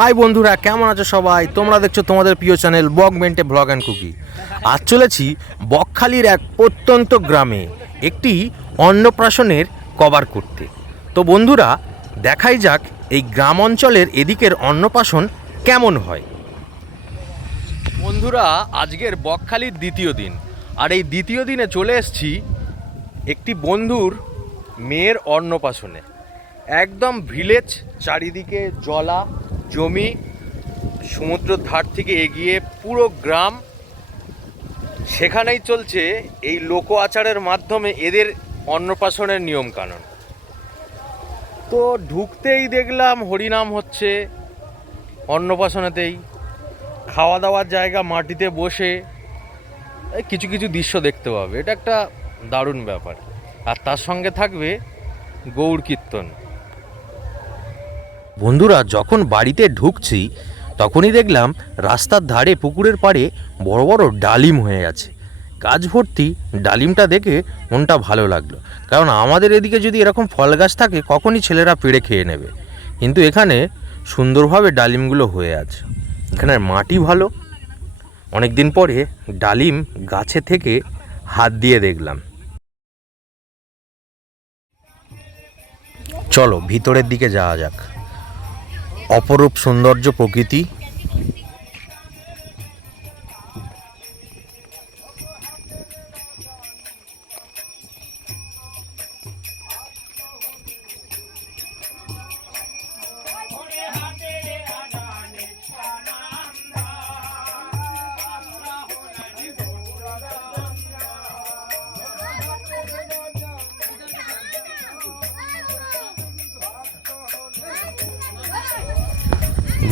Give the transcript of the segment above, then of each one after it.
High বন্ধুরা, কেমন আছো সবাই? তোমরা দেখছ তোমাদের প্রিয় চ্যানেল বক মেন্টে ব্লগ অ্যান্ড কুকি। আজ চলেছি বকখালির এক প্রত্যন্ত গ্রামে, একটি অন্নপ্রাশনের কভার করতে। তো বন্ধুরা, দেখাই যাক এই গ্রাম অঞ্চলের এদিকের অন্নপ্রাশন কেমন হয়। বন্ধুরা, আজকের বকখালির দ্বিতীয় দিন। আর এই দ্বিতীয় দিনে চলে এসেছি একটি বন্ধুর মেয়ের অন্নপ্রাশনে। একদম ভিলেজ চারিদিকে জলা জমি সমুদ্রের ধার থেকে এগিয়ে পুরো গ্রাম সেখানেই চলছে এই লোক আচারের মাধ্যমে এদের অন্নপ্রাশনের নিয়মকানুন। তো ঢুকতেই দেখলাম হরিনাম হচ্ছে অন্নপ্রাশনেতেই। খাওয়া দাওয়ার জায়গা মাটিতে বসে কিছু কিছু দৃশ্য দেখতে পাবে। এটা একটা দারুণ ব্যাপার। আর তার সঙ্গে থাকবে গৌর কীর্তন। বন্ধুরা, যখন বাড়িতে ঢুকছি, তখনই দেখলাম রাস্তার ধারে পুকুরের পাড়ে বড় বড় ডালিম হয়ে আছে গাছ ভর্তি ডালিমটা দেখে মনটা ভালো লাগল। কারণ আমাদের এদিকে যদি এরকম ফল গাছ থাকে, কখনই ছেলেরা পেড়ে খেয়ে নেবে। কিন্তু এখানে সুন্দরভাবে ডালিমগুলো হয়ে আছে। এখানের মাটি ভালো। অনেক দিন পরে ডালিম গাছে থেকে হাত দিয়ে দেখলাম। চলো, ভিতরের দিকে যাওয়া যাক। অপরূপ সৌন্দর্য প্রকৃতি।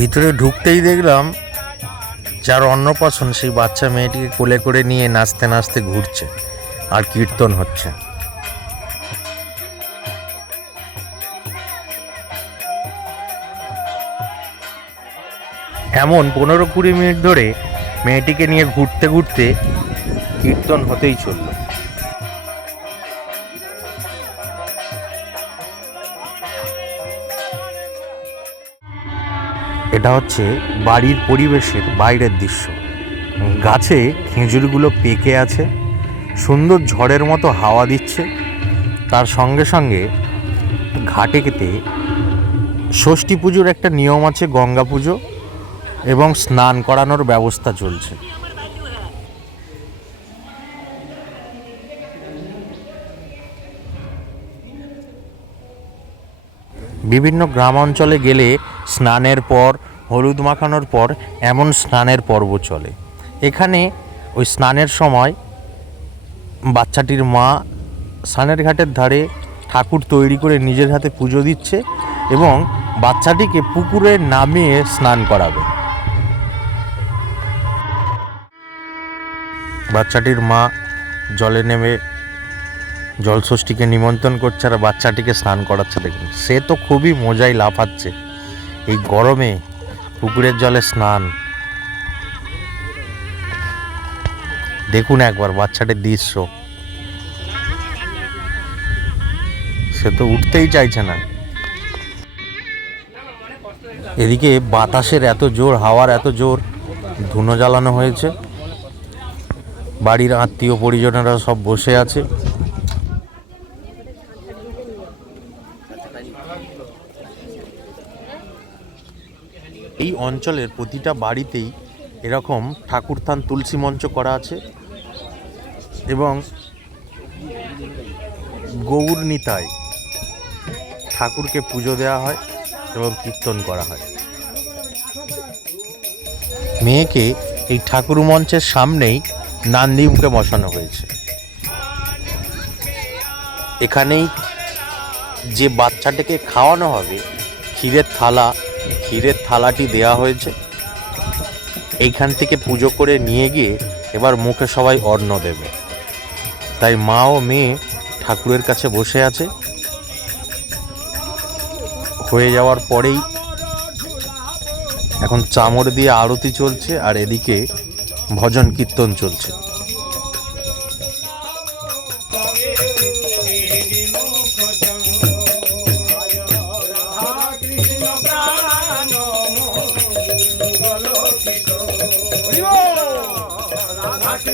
ভিতরে ঢুকতেই দেখলাম যার অন্নপ্রাশন সেই বাচ্চা মেয়েটিকে কোলে করে নিয়ে নাচতে নাচতে ঘুরছে আর কীর্তন হচ্ছে। এমন পনেরো কুড়ি মিনিট ধরে মেয়েটিকে নিয়ে ঘুরতে ঘুরতে কীর্তন হতেই চলল। এটা হচ্ছে বাড়ির পরিবেশের বাইরের দৃশ্য। গাছে খেজুরগুলো পেকে আছে, সুন্দর ঝড়ের মতো হাওয়া দিচ্ছে। তার সঙ্গে সঙ্গে ঘাটে ঘাটেতে ষষ্ঠী পুজোর একটা নিয়ম আছে, গঙ্গা পুজো এবং স্নান করানোর ব্যবস্থা চলছে। বিভিন্ন গ্রাম অঞ্চলে গেলে স্নানের পর, হলুদ মাখানোর পর এমন স্নানের পর্ব চলে। এখানে ওই স্নানের সময় বাচ্চাটির মা স্নানের ঘাটের ধারে ঠাকুর তৈরি করে নিজের হাতে পুজো দিচ্ছে এবং বাচ্চাটিকে পুকুরে নামিয়ে স্নান করাবে। বাচ্চাটির মা জলে নেমে জলষষ্ঠীকে নিমন্ত্রণ করছে আর বাচ্চাটিকে স্নান করাচ্ছে। দেখুন, সে তো খুবই মজাই লাফাচ্ছে। এই গরমে পুকুরের জলে স্নান। দেখুন একবার বাচ্চাটির দৃশ্য। সে তো উঠতেই চাইছে না। এদিকে বাতাসের এত জোর, হাওয়ার এত জোর, ধুনো জ্বালানো হয়েছে। বাড়ির আত্মীয় পরিজনেরা সব বসে আছে। অঞ্চলের প্রতিটা বাড়িতেই এরকম ঠাকুরথান তুলসী মঞ্চ করা আছে এবং গৌর নিতায় ঠাকুরকে পুজো দেওয়া হয় এবং কীর্তন করা হয়। মেয়েকে এই ঠাকুর মঞ্চের সামনেই নান্দিমকে বসানো হয়েছে। এখানেই যে বাচ্চাটাকে খাওয়ানো হবে, ক্ষীরের থালা ক্ষীরের থালাটি দেয়া হয়েছে। এইখান থেকে পুজো করে নিয়ে গিয়ে এবার মুখে সবাই অন্ন দেবে। তাই মা ও মেয়ে ঠাকুরের কাছে বসে আছে। হয়ে যাওয়ার পরেই এখন চামড় দিয়ে আরতি চলছে আর এদিকে ভজন কীর্তন চলছে।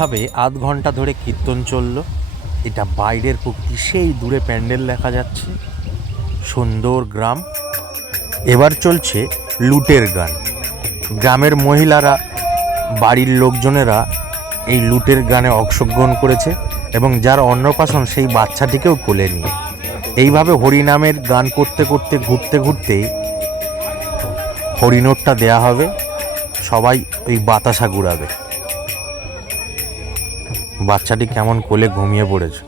এইভাবে আধ ঘণ্টা ধরে কীর্তন চলল? এটা বাইরের প্রকৃতি, সেই দূরে প্যান্ডেল দেখা যাচ্ছে। সুন্দর গ্রাম। এবার চলছে লুটের গান। গ্রামের মহিলারা, বাড়ির লোকজনেরা এই লুটের গানে অংশগ্রহণ করেছে এবং যার অন্নপ্রাশন সেই বাচ্চাটিকেও কোলে নিয়ে। এইভাবে হরিনামের গান করতে করতে, ঘুরতে ঘুরতে হরিনোটটা দেয়া হবে। সবাই ওই বাতাসা ঘুরাবে। বাচ্চাটি কেমন কোলে ঘুমিয়ে পড়েছে।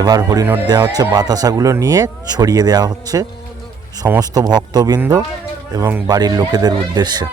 এবার হরিণট দেওয়া হচ্ছে বাতাসাগুলো নিয়ে ছড়িয়ে দেওয়া হচ্ছে সমস্ত ভক্তবৃন্দ এবং বাড়ির লোকেদের উদ্দেশ্যে।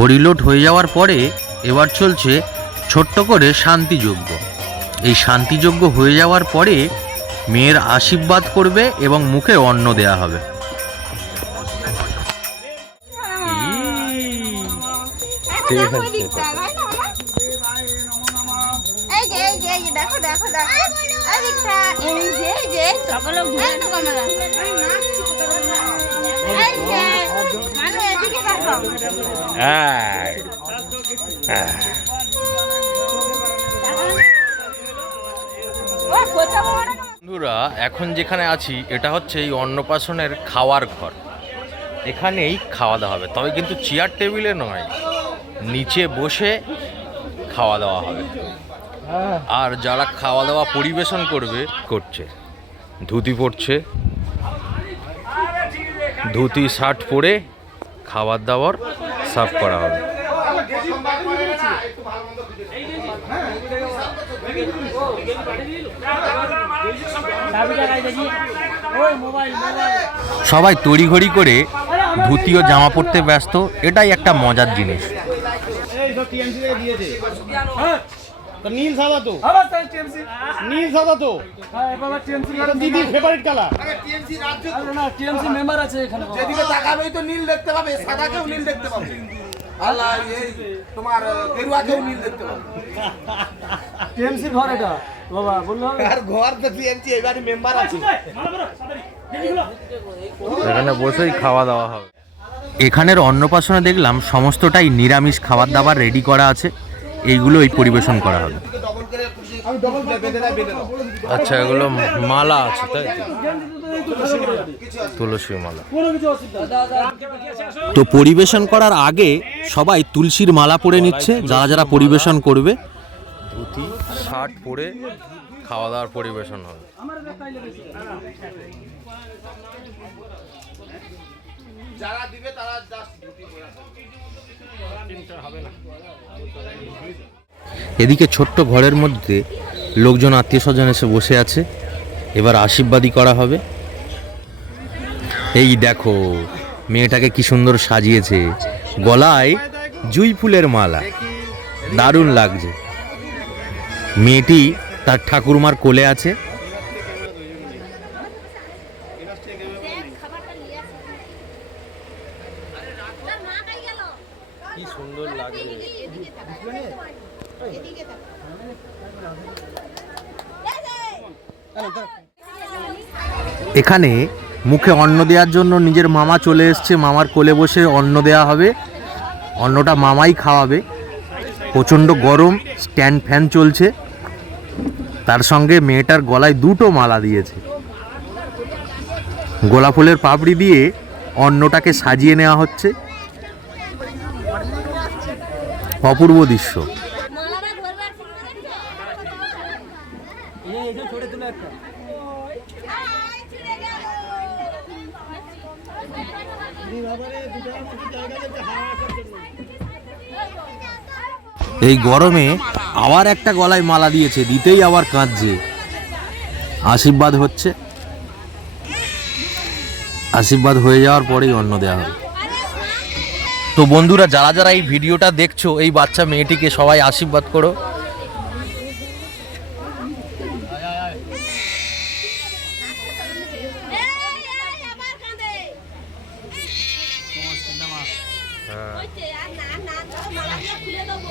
হরিলোট হয়ে যাওয়ার পরে এবার চলছে ছোট্ট করে শান্তিযজ্ঞ এই শান্তিযজ্ঞ হয়ে যাওয়ার পরে মেয়ের আশীর্বাদ করবে এবং মুখে অন্ন দেয়া হবে দেখো দেখো দেখো বন্ধুরা, এখন যেখানে আছি, এটা হচ্ছে এই অন্নপ্রাশনের খাওয়ার ঘর। এখানেই খাওয়া দাওয়া হবে। তবে কিন্তু চেয়ার টেবিলে নয়, নিচে বসে খাওয়া দাওয়া হবে। আর যারা খাওয়া দাওয়া পরিবেশন করবে, করছে। ধুতি পরছে। ধুতি, শার্ট পরে খাবার দাবার সার্ভ করা হবে। সবাই তড়িঘড়ি করে ধুতি ও জামা পরতে ব্যস্ত এটাই একটা মজার জিনিস। নীল সাদা তো। নীল সাদা তো। এটা দিদির ফেভারিট কালার যেদিকে তাকাবেই তো নীল দেখতে পাবে সাদাকেও নীল দেখতে পাবে। আল্লাহ এই তোমার গেরুয়াকেও নীল দেখতে পাবে। টিএমসির ঘর এটা। বাবা বলল আর। ঘর তো টিএমসি এবারে মেম্বার আছে। এখানে বসেই খাওয়া দাওয়া হবে। এখানের অন্নপ্রাশনে দেখলাম সমস্তটাই নিরামিষ খাবার দাবার রেডি করা আছে। এইগুলো এই পরিবেশন করা হবে। আচ্ছা এগুলো মালা আছে তাই তুলসী মালা। তো পরিবেশন করার আগে সবাই তুলসীর মালা পরে নিচ্ছে যারা যারা পরিবেশন করবে। ধুতি শার্ট পরে খাওয়া দাওয়ার পরিবেশন হবে। যারা দিবে তারা জাস্ট। এদিকে ছোট্ট ঘরের মধ্যে লোকজন আত্মীয় স্বজন এসে বসে আছে। এবার আশীর্বাদী করা হবে। এই দেখো, মেয়েটাকে কি সুন্দর সাজিয়েছে। গলায় জুই ফুলের মালা। দারুণ লাগছে। মেয়েটি তার ঠাকুরমার কোলে আছে কি সুন্দর লাগছে এখানে মুখে অন্ন দেওয়ার জন্য নিজের মামা চলে এসছে, মামার কোলে বসে অন্ন দেওয়া হবে। অন্নটা মামাই খাওয়াবে। প্রচণ্ড গরম, স্ট্যান্ড ফ্যান চলছে। তার সঙ্গে মেয়েটার গলায় দুটো মালা দিয়েছে। গোলাপ ফুলের পাপড়ি দিয়ে অন্নটাকে সাজিয়ে নেওয়া হচ্ছে। অপূর্ব দৃশ্য। এই গরমে আবার একটা গলায় মালা দিয়েছে, দিতেই আবার কাঁদছে। আশীর্বাদ হচ্ছে। আশীর্বাদ হয়ে যাওয়ার পরেই অন্ন দেওয়া হবে। তো বন্ধুরা, যারা যারা এই ভিডিওটা দেখছ, এই বাচ্চা মেয়েটিকে সবাই আশীর্বাদ করো এই, এই, আবার কাঁদে। হয়েছে, আর না, না, দাও, মালাগুলো খুলে দেবো।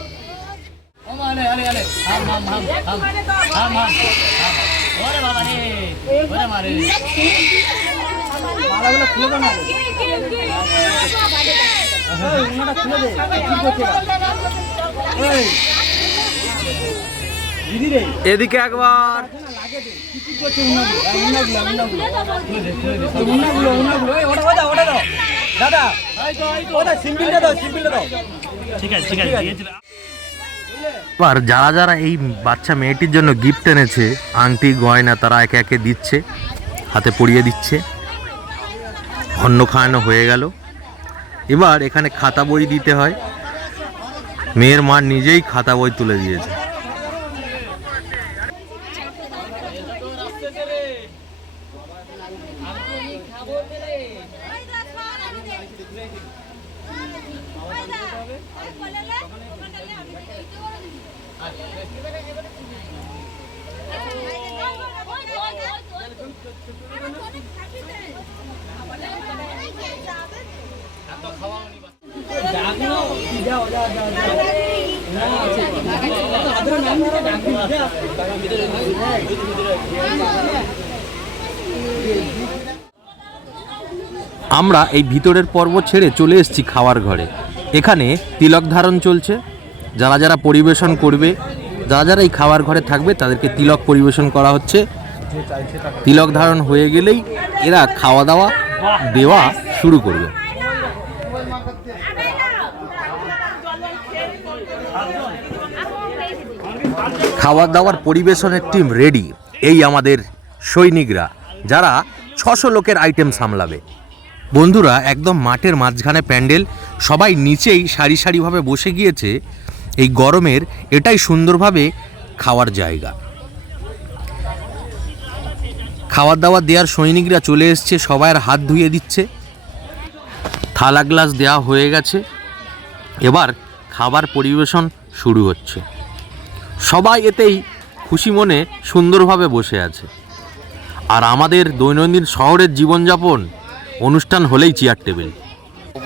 এদিকে একবার। এবার যারা যারা এই বাচ্চা মেয়েটির জন্য গিফট এনেছে আংটি গয়না তারা একে একে দিচ্ছে। হাতে পড়িয়ে দিচ্ছে। অন্ন খাওয়ানো হয়ে গেল। এবার এখানে খাতা বই দিতে হয়। মেয়ের মা নিজেই খাতা বই তুলে দিয়েছে এই দেখ, খাওয়ার আমি দেখছি। ওই দেখ, ওই বলে লে, ওখানটা লে, আমি দেখি। এইটা করে দিবি। ওই, ওই, ওই, ওই, ওই। আমার অনেক থাকি দে। যাবে। আমরা এই ভিতরের পর্ব ছেড়ে চলে এসেছি খাওয়ার ঘরে। এখানে তিলক ধারণ চলছে। যারা যারা পরিবেশন করবে, যারা যারা এই খাওয়ার ঘরে থাকবে, তাদেরকে তিলক পরিবেশন করা হচ্ছে। তিলক ধারণ হয়ে গেলেই এরা খাওয়া দাওয়া দেওয়া শুরু করবে। খাওয়া দাওয়ার পরিবেশনের টিম রেডি এই আমাদের সৈনিকরা, যারা ছশো লোকের আইটেম সামলাবে। বন্ধুরা, একদম মাঠের মাঝখানে প্যান্ডেল, সবাই নিচেই সারি সারিভাবে বসে গিয়েছে, এই গরমের এটাই সুন্দরভাবে খাওয়ার জায়গা। খাবার দাবার দেওয়ার সৈনিকরা চলে এসছে সবাইয়ের হাত ধুয়ে দিচ্ছে। থালা গ্লাস দেওয়া হয়ে গেছে, এবার খাবার পরিবেশন শুরু হচ্ছে। সবাই এতেই খুশি মনে সুন্দরভাবে বসে আছে। আর আমাদের দৈনন্দিন শহরের জীবনযাপন অনুষ্ঠান হলেই চেয়ার টেবিল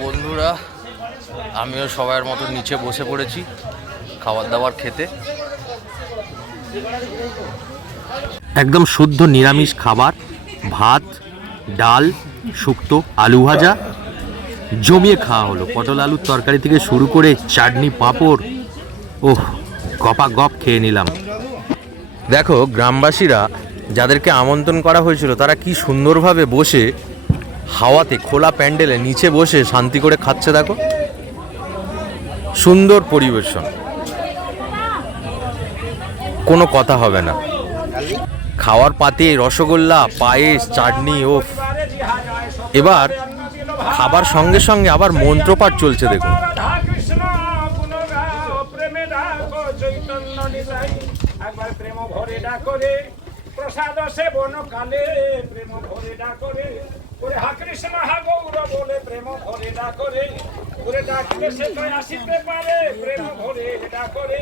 বন্ধুরা আমিও সবার মতো নিচে বসে পড়েছি খাবার দাবার খেতে। একদম শুদ্ধ নিরামিষ খাবার ভাত ডাল শুক্তো আলু ভাজা জমিয়ে খাওয়া হলো। পটল আলুর তরকারি থেকে শুরু করে চাটনি পাঁপড় ওহ গপা গপ খেয়ে নিলাম। দেখো, গ্রামবাসীরা যাদেরকে আমন্ত্রণ করা হয়েছিল, তারা কি সুন্দরভাবে বসে হাওয়াতে খোলা প্যান্ডেলে নিচে বসে শান্তি করে খাচ্ছে দেখো। সুন্দর পরিবেশন। কোনো কথা হবে না। খাওয়ার পাতে রসগোল্লা, পায়েস, চাটনি ও এবার খাবার সঙ্গে সঙ্গে আবার মন্ত্রপাঠ চলছে দেখুন। ডাকরে, প্রসাদ সেবন কালে প্রেম ভরে ডাকরে। ওরে হা কৃষ্ণ, হা গৌর বলে প্রেম ভরে ডাকরে। ওরে ডাকলে সে তো আসিতে পারে, প্রেম ভরে ডাকরে।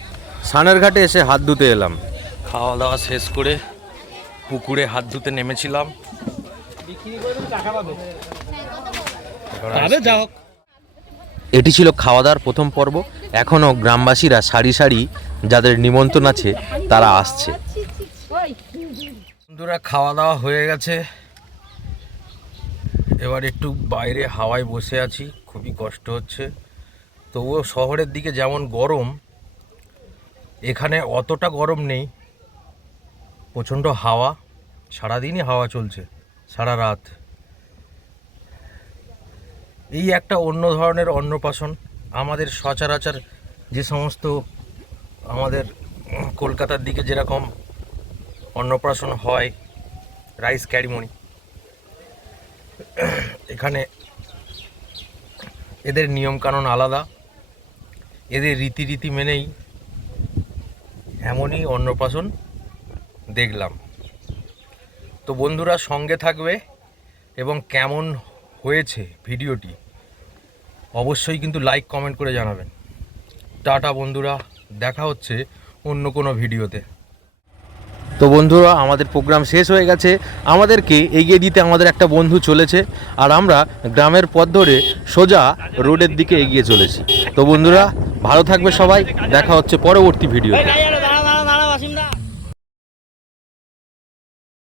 সানের ঘাটে এসে হাত ধুতে এলাম। খাওয়া দাওয়া শেষ করে পুকুরে হাত ধুতে নেমেছিলাম। এটি ছিল খাওয়া দাওয়ার প্রথম পর্ব। এখনও গ্রামবাসীরা সারি সারি যাদের নিমন্ত্রণ আছে তারা আসছে। বন্ধুরা খাওয়া দাওয়া হয়ে গেছে। এবার একটু বাইরে হাওয়ায় বসে আছি খুবই কষ্ট হচ্ছে। তবুও শহরের দিকে যেমন গরম এখানে অতটা গরম নেই। প্রচণ্ড হাওয়া। সারাদিনই হাওয়া চলছে, সারা রাত। এই একটা অন্য ধরনের অন্নপ্রাশন। আমাদের সচরাচর যে সমস্ত আমাদের কলকাতার দিকে যেরকম অন্নপ্রাশন হয়, রাইস ক্যারিমনি। এখানে এদের নিয়মকানুন আলাদা। এদের রীতিরীতি মেনেই এমনই অন্নপ্রাশন দেখলাম। তো বন্ধুরা সঙ্গে থাকবে এবং কেমন হয়েছে ভিডিওটি অবশ্যই কিন্তু লাইক কমেন্ট করে জানাবেন। টাটা বন্ধুরা, দেখা হচ্ছে অন্য কোনো ভিডিওতে। তো বন্ধুরা, আমাদের প্রোগ্রাম শেষ হয়ে গেছে। আমাদেরকে এগিয়ে দিতে আমাদের একটা বন্ধু চলেছে আর আমরা গ্রামের পথ ধরে সোজা রোডের দিকে এগিয়ে চলেছি। তো বন্ধুরা, ভালো থাকবে সবাই। দেখা হচ্ছে পরবর্তী ভিডিওতে।